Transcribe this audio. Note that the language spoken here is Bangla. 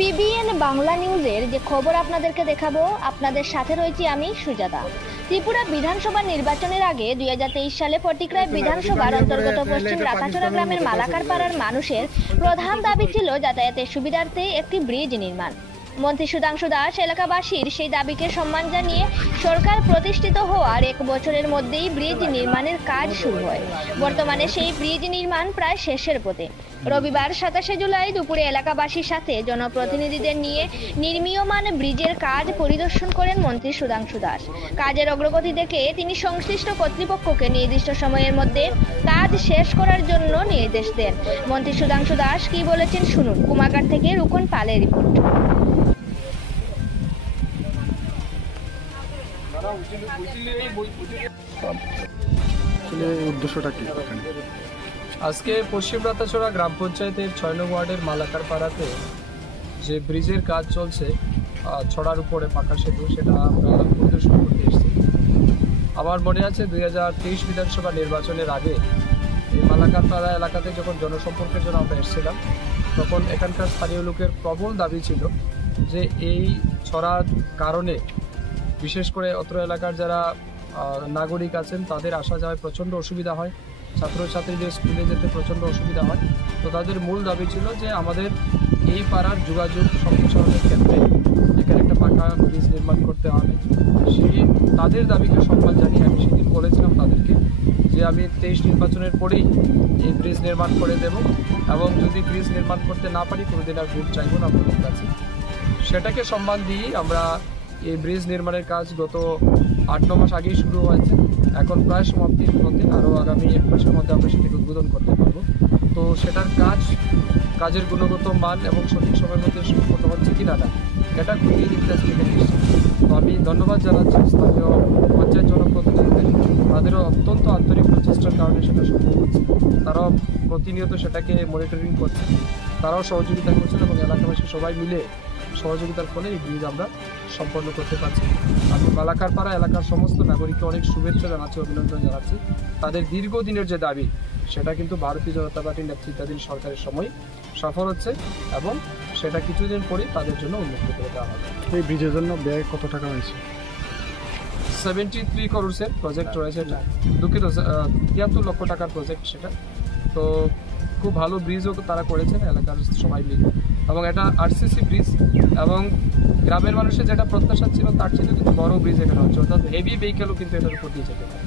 পিবিএন বাংলা নিউজের যে খবর আপনাদেরকে দেখাবো, আপনাদের সাথে রয়েছি আমি সুজাতা। ত্রিপুরা বিধানসভা নির্বাচনের আগে 2023 সালে ফটিকরায় বিধানসভার অন্তর্গত পশ্চিম রাকাচড়া গ্রামের মালাকার পাড়ার মানুষের প্রধান দাবি ছিল যাতায়াতের সুবিধার্থে একটি ব্রিজ নির্মাণ। মন্ত্রী সুধাংশু দাস এলাকাবাসীর সেই দাবিকে সম্মান জানিয়ে সরকার প্রতিষ্ঠিত হওয়ার 1 বছরের মধ্যেই ব্রিজ নির্মাণের কাজ শুরু হয়। বর্তমানে সেই ব্রিজ নির্মাণ প্রায় শেষের পথে। রবিবার 27 জুলাই দুপুরে এলাকাবাসীর সাথে জনপ্রতিনিধিদের নিয়ে নির্মীয়মান ব্রিজের কাজ পরিদর্শন করেন মন্ত্রী সুধাংশু দাস। কাজের অগ্রগতি দেখে তিনি সংশ্লিষ্ট কর্তৃপক্ষকে নির্দিষ্ট সময়ের মধ্যে কাজ শেষ করার জন্য নির্দেশ দেন। মন্ত্রী সুধাংশু দাস কি বলেছেন শুনুন। কুমারঘাট থেকে রুকন পালের রিপোর্ট। উদ্দেশ্যটা কি? আজকে পশ্চিম রাতাচড়া গ্রাম পঞ্চায়েতের 6 নং ওয়ার্ডের মালাকার পাড়াতে যে ব্রিজের কাজ চলছে ছড়ার উপরে পাকা সেতু, সেটা আমরা পরিদর্শন করতে এসেছি। আমার মনে আছে 2023 বিধানসভা নির্বাচনের আগে এই মালাকার পাড়া এলাকাতে যখন জনসম্পর্কের জন্য আমরা এসেছিলাম, তখন এখানকার স্থানীয় লোকের প্রবল দাবি ছিল যে এই ছড়ার কারণে বিশেষ করে অত্র এলাকার যারা নাগরিক আছেন তাদের আসা যাওয়ায় প্রচণ্ড অসুবিধা হয়, ছাত্রছাত্রীদের স্কুলে যেতে প্রচণ্ড অসুবিধা হয়। তো তাদের মূল দাবি ছিল যে আমাদের এই পাড়ার যোগাযোগ সম্প্রসারণের ক্ষেত্রে এখানে একটা পাকা ব্রিজ নির্মাণ করতে হবে। সেই তাদের দাবিকে সম্মান জানিয়ে আমি সেদিন বলেছিলাম তাদেরকে যে আমি 23 নির্বাচনের পরেই এই ব্রিজ নির্মাণ করে দেব, এবং যদি ব্রিজ নির্মাণ করতে না পারি কোনোদিন আর ভোট চাইব না আপনাদের কাছে। সেটাকে সম্মান দিয়ে আমরা এই ব্রিজ নির্মাণের কাজ গত 8-9 মাস আগেই শুরু হয়েছে, এখন প্রায় সমাপ্তির পথে। আরও আগামী 1 মাসের মধ্যে আমরা সেটাকে উদ্বোধন করতে পারবো। তো সেটার কাজের গুণগত মান এবং সঠিক সময়ের মধ্যে সম্পন্ন হচ্ছে কিনা না, এটা খুবই ইন্টারেস্ট থেকে এসেছে। তো আমি ধন্যবাদ জানাচ্ছি স্থানীয় পঞ্চায়েত জনপ্রতিনিধিদের, তাদেরও অত্যন্ত আন্তরিক প্রচেষ্টার কারণে সেটা সম্ভব হচ্ছে। তারাও প্রতিনিয়ত সেটাকে মনিটরিং করছে, তারাও সহযোগিতা করছেন এবং এলাকাবাসী সবাই মিলে সহযোগিতার ফলে এই ব্রিজ আমরা সম্পন্ন করতে পারছি। আমি মালাকার পাড়া এলাকার সমস্ত নাগরিককে অনেক শুভেচ্ছা জানাচ্ছি, অভিনন্দন জানাচ্ছি। তাদের দীর্ঘদিনের যে দাবি সেটা কিন্তু ভারতীয় জনতা পার্টির নেতৃত্বাধীন সরকারের সময় সফল হচ্ছে, এবং সেটা কিছুদিন পরেই তাদের জন্য উন্মুক্ত করে দেওয়া হবে। এই ব্রিজের জন্য ব্যয় কত টাকা হয়েছে? 73 করোড়ের প্রজেক্ট রয়েছে, দুঃখিত 73 লক্ষ টাকার প্রজেক্ট সেটা। তো খুব ভালো ব্রিজও তারা করেছেন এলাকার সবাই মিলে, এবং এটা আরসিসি ব্রিজ, এবং গ্রামের মানুষের যেটা প্রত্যাশা ছিল তার চেয়ে কিন্তু বড় ব্রিজ এখানে হচ্ছে, অর্থাৎ হেভি ভেহিকেলও কিন্তু এটার উপর দিয়ে যেতে পারে।